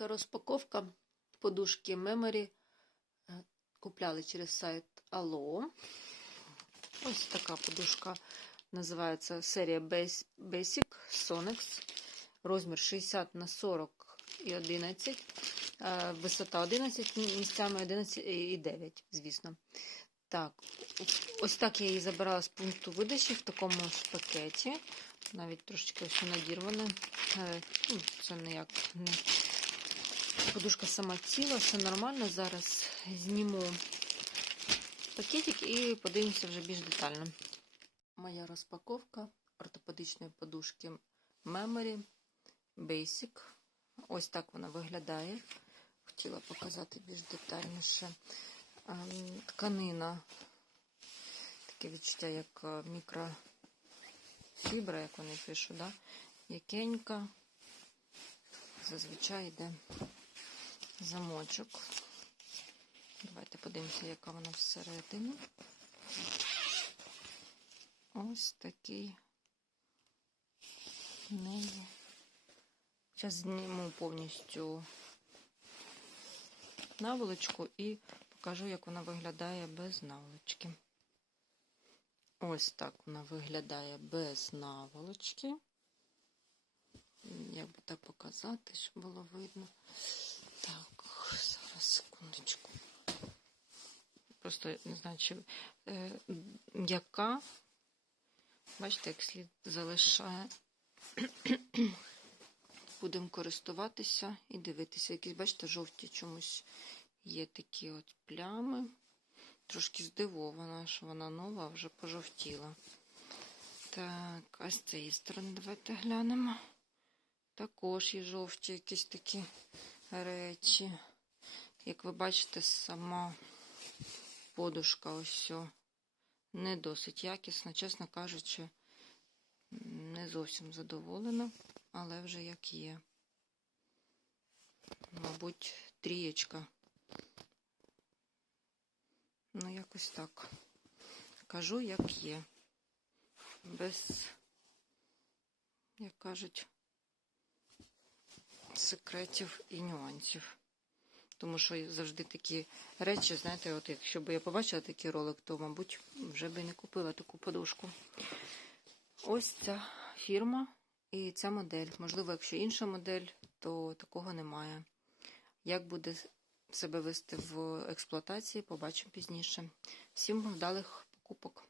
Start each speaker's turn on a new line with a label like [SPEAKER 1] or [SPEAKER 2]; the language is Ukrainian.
[SPEAKER 1] Маленька розпаковка подушки Memory. Е, Купляли через сайт Allo. Ось така подушка називається серія Basic Sonex. Розмір 60 на 40 і 11. Е, Висота 11 місцями 11 і 9, звісно. Так, ось так я її забирала з пункту видачі в такому ось пакеті. Навіть трошечки все надірване. Ну, Це ніяк не подушка сама ціла, все нормально. Зараз зніму пакетик і подивимося вже більш детально. Моя розпаковка ортопедичної подушки Memory Basic. Ось так вона виглядає. Хотіла показати більш детальніше. Ем, Тканина, таке відчуття, як е, мікрофібра, як вони пишуть, да? якенька. Зазвичай йде замочок. Давайте подивимося, яка вона всередині. Ось такий неї. Зараз зніму повністю наволочку і покажу, як вона виглядає без наволочки. Ось так вона виглядає без наволочки. Як би так показати, щоб було видно. Так, зараз секундочку. Просто не знаю, чи е, яка. Бачите, як слід залишає. Будемо користуватися і дивитися. Якісь, бачите, жовті чомусь є такі от плями. Трошки здивована, що вона нова, вже пожовтіла. Так, а з цієї сторони давайте глянемо. Також є жовті якісь такі речі. Як ви бачите, сама подушка ось не досить якісна, чесно кажучи, не зовсім задоволена, але вже як є. Мабуть, трієчка. Ну, якось так. Кажу, як є. Без, як кажуть, секретів і нюансів. Тому що завжди такі речі, знаєте, от якщо б я побачила такий ролик, то, мабуть, вже би не купила таку подушку. Ось ця фірма і ця модель. Можливо, якщо інша модель, то такого немає. Як буде себе вести в експлуатації, побачимо пізніше. Всім вдалих покупок!